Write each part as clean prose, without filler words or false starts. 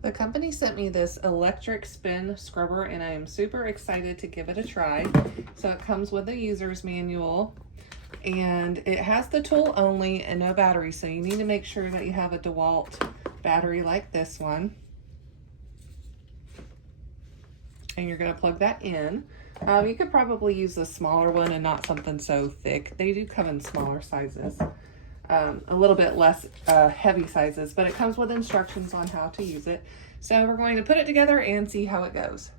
The company sent me this electric spin scrubber and I am super excited to give it a try. So it comes with a user's manual and it has the tool only and no battery. So you need to make sure that you have a Dewalt battery like this one. And you're gonna plug that in. You could probably use a smaller one and not something so thick. They do come in smaller sizes. A little bit less heavy sizes, but it comes with instructions on how to use it. So we're going to put it together and see how it goes.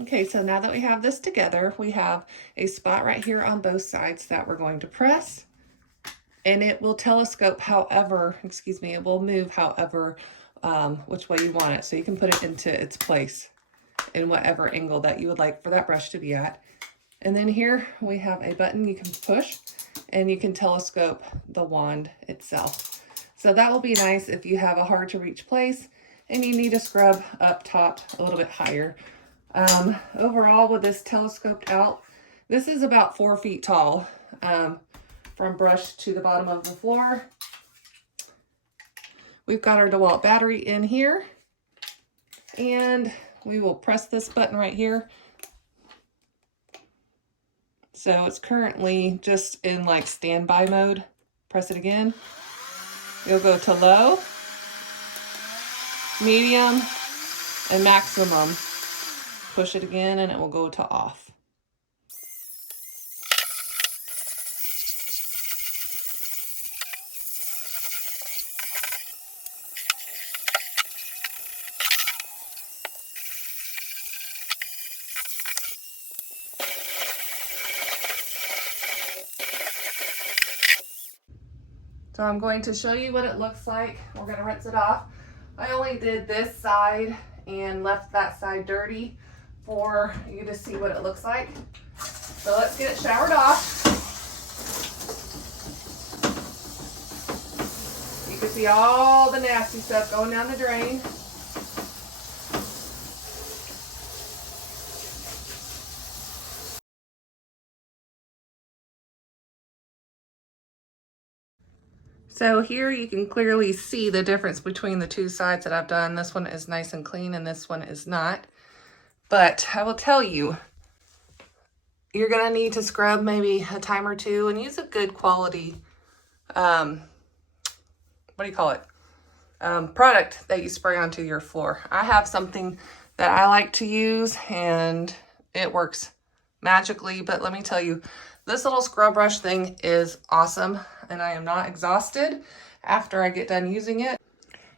Okay, so now that we have this together, we have a spot right here on both sides that we're going to press, and it will telescope however, it will move however, which way you want it. So you can put it into its place in whatever angle that you would like for that brush to be at. And then here we have a button you can push and you can telescope the wand itself. So that will be nice if you have a hard to reach place and you need to scrub up top a little bit higher. Overall, with this telescoped out, this is about 4 feet tall from brush to the bottom of the floor. We've got our Dewalt battery in here, and we will press this button right here. So it's currently just in like standby mode. Press it again. You'll go to low, medium, and maximum. Push it again and it will go to off. So I'm going to show you what it looks like. We're going to rinse it off. I only did this side and left that side dirty for you to see what it looks like. So let's get it showered off. You can see all the nasty stuff going down the drain. So here you can clearly see the difference between the two sides that I've done. This one is nice and clean and this one is not. But I will tell you, you're going to need to scrub maybe a time or two and use a good quality, product that you spray onto your floor. I have something that I like to use and it works magically, but let me tell you, this little scrub brush thing is awesome and I am not exhausted after I get done using it.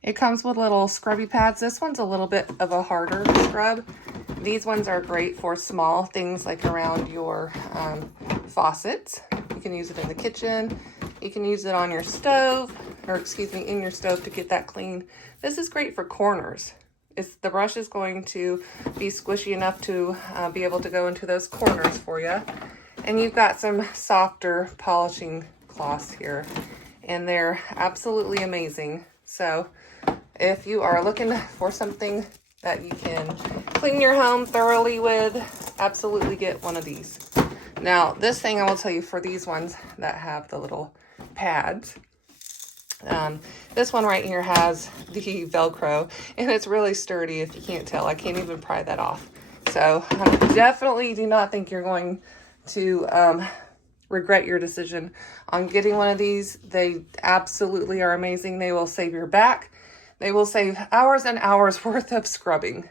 It comes with little scrubby pads. This one's a little bit of a harder scrub. These ones are great for small things like around your faucets. You can use it in the kitchen. You can use it on your stove, in your stove to get that clean. This is great for corners. The brush is going to be squishy enough to be able to go into those corners for you. And you've got some softer polishing cloths here, and they're absolutely amazing. So if you are looking for something that you can clean your home thoroughly with, absolutely get one of these. Now, this thing I will tell you, for these ones that have the little pads, this one right here has the Velcro, and it's really sturdy. If you can't tell, I can't even pry that off. So I definitely do not think you're going to regret your decision on getting one of these. They absolutely are amazing. They will save your back. They will save hours and hours worth of scrubbing.